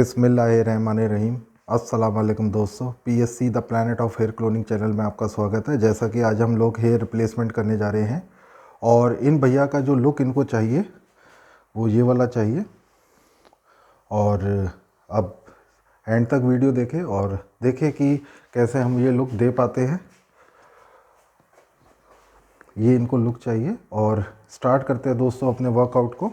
बिस्मिल्लाहिर्रहमानिर्रहीम। अस्सलाम वालेकुम दोस्तों, PHC the planet of hair cloning channel में आपका स्वागत है। जैसा कि आज हम लोग हेयर रिप्लेसमेंट करने जा रहे हैं और इन भैया का जो लुक इनको चाहिए वो ये वाला चाहिए। और अब एंड तक वीडियो देखें और देखें कि कैसे हम ये लुक दे पाते हैं। ये इनको लुक चाहिए और स्टार्ट करते हैं दोस्तों अपने वर्कआउट को।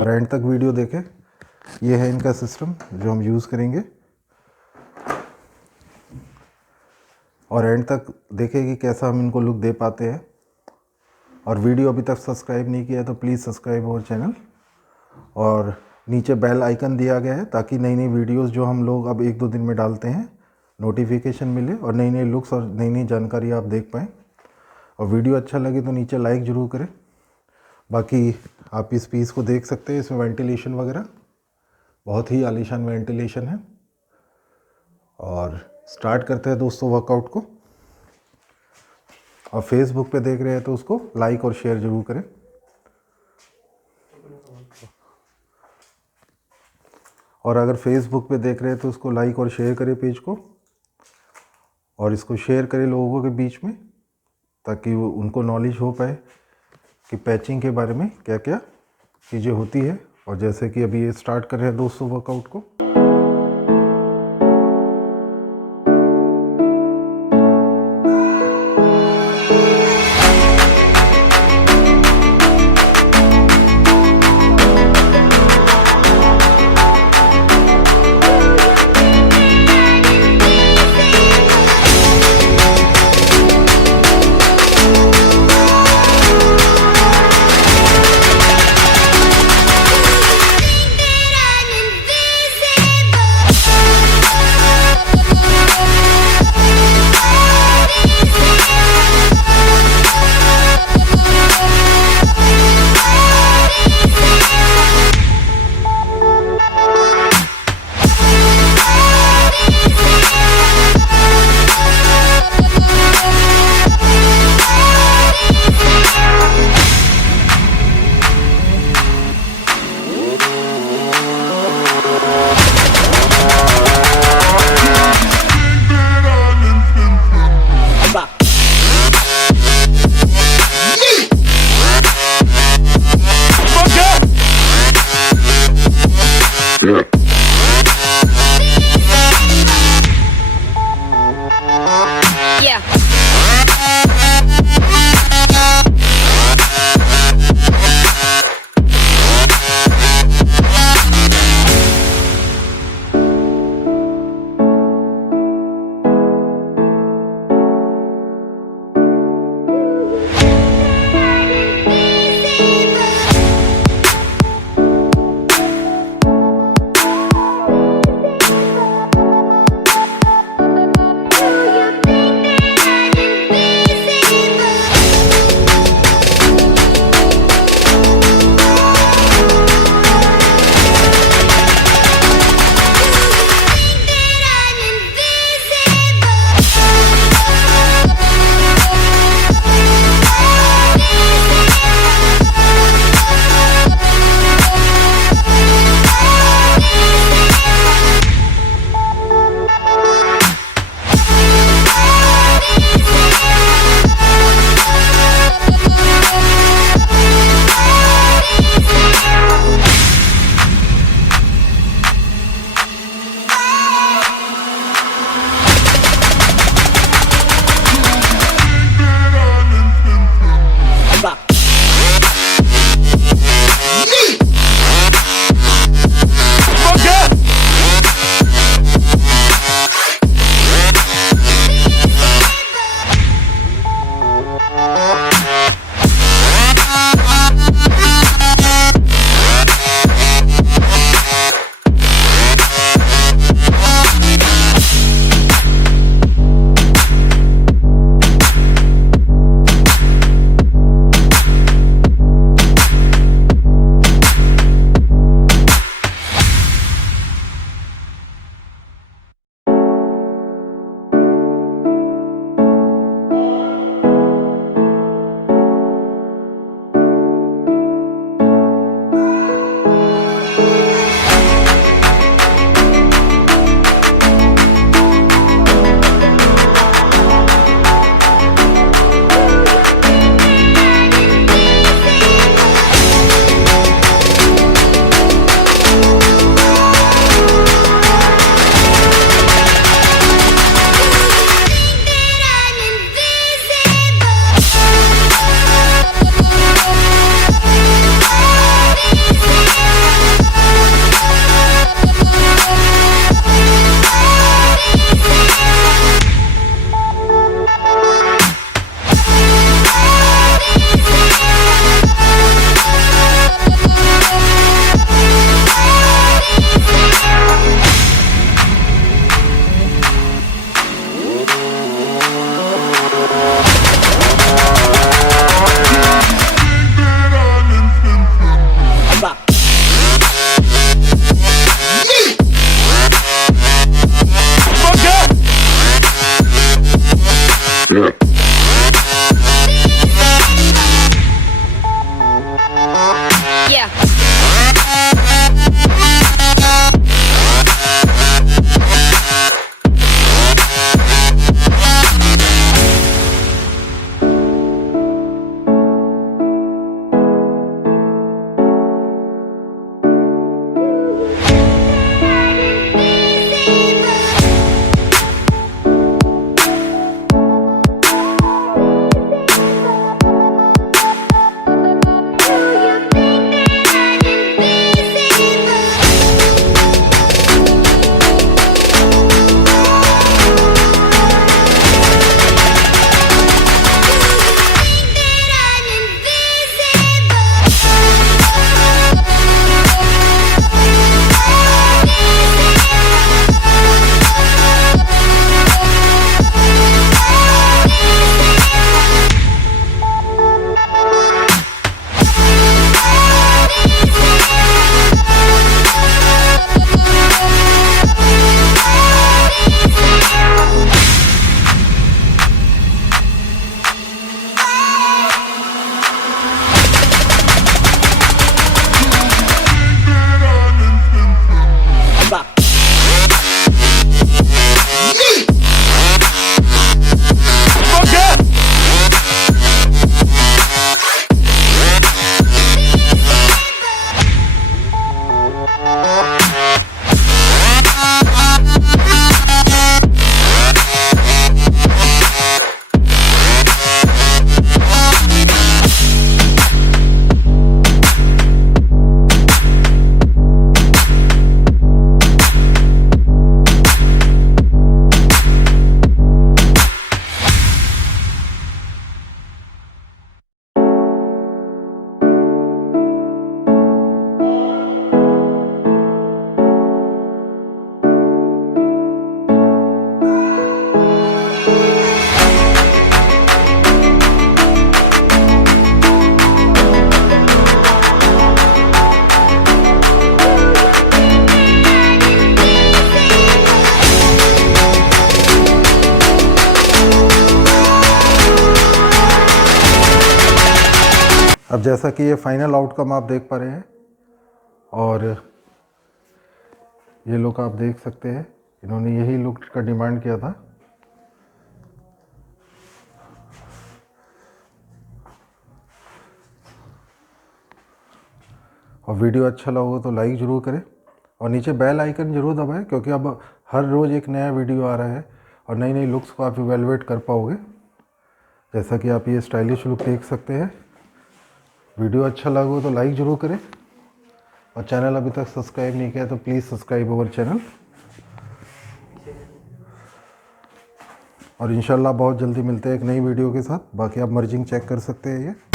और एंड तक वीडियो देखें। ये है इनका सिस्टम जो हम यूज़ करेंगे और एंड तक देखें कि कैसा हम इनको लुक दे पाते हैं। और वीडियो अभी तक सब्सक्राइब नहीं किया है तो प्लीज़ सब्सक्राइब अवर चैनल और नीचे बेल आइकन दिया गया है ताकि नई नई वीडियोस जो हम लोग अब 1-2 दिन में डालते हैं नोटिफिकेशन मिले और नई नई लुक्स और नई नई जानकारी आप देख पाएँ। और वीडियो अच्छा लगे तो नीचे लाइक ज़रूर करें। बाकी आप इस पीस को देख सकते हैं, इसमें वेंटिलेशन वगैरह बहुत ही आलीशान वेंटिलेशन है। और स्टार्ट करते हैं दोस्तों वर्कआउट को। और फेसबुक पे देख रहे हैं तो उसको लाइक और शेयर ज़रूर करें। और अगर फेसबुक पे देख रहे हैं तो उसको लाइक और शेयर करें पेज को और इसको शेयर करें लोगों के बीच में ताकि वो उनको नॉलेज हो पाए कि पैचिंग के बारे में क्या क्या चीज़ें होती है। और जैसे कि अभी ये स्टार्ट कर रहे हैं दोस्तों वर्कआउट को। अब जैसा कि ये फाइनल आउटकम आप देख पा रहे हैं और ये लुक आप देख सकते हैं, इन्होंने यही लुक का डिमांड किया था। और वीडियो अच्छा लगा हो तो लाइक ज़रूर करें और नीचे बेल आइकन ज़रूर दबाएं, क्योंकि अब हर रोज़ एक नया वीडियो आ रहा है और नई नई लुक्स को आप इवेलुएट कर पाओगे। जैसा कि आप ये स्टाइलिश लुक देख सकते हैं। वीडियो अच्छा लगा हो तो लाइक ज़रूर करें और चैनल अभी तक सब्सक्राइब नहीं किया तो प्लीज़ सब्सक्राइब अवर चैनल। और इंशाल्लाह बहुत जल्दी मिलते हैं एक नई वीडियो के साथ। बाकी आप मर्जिंग चेक कर सकते हैं ये।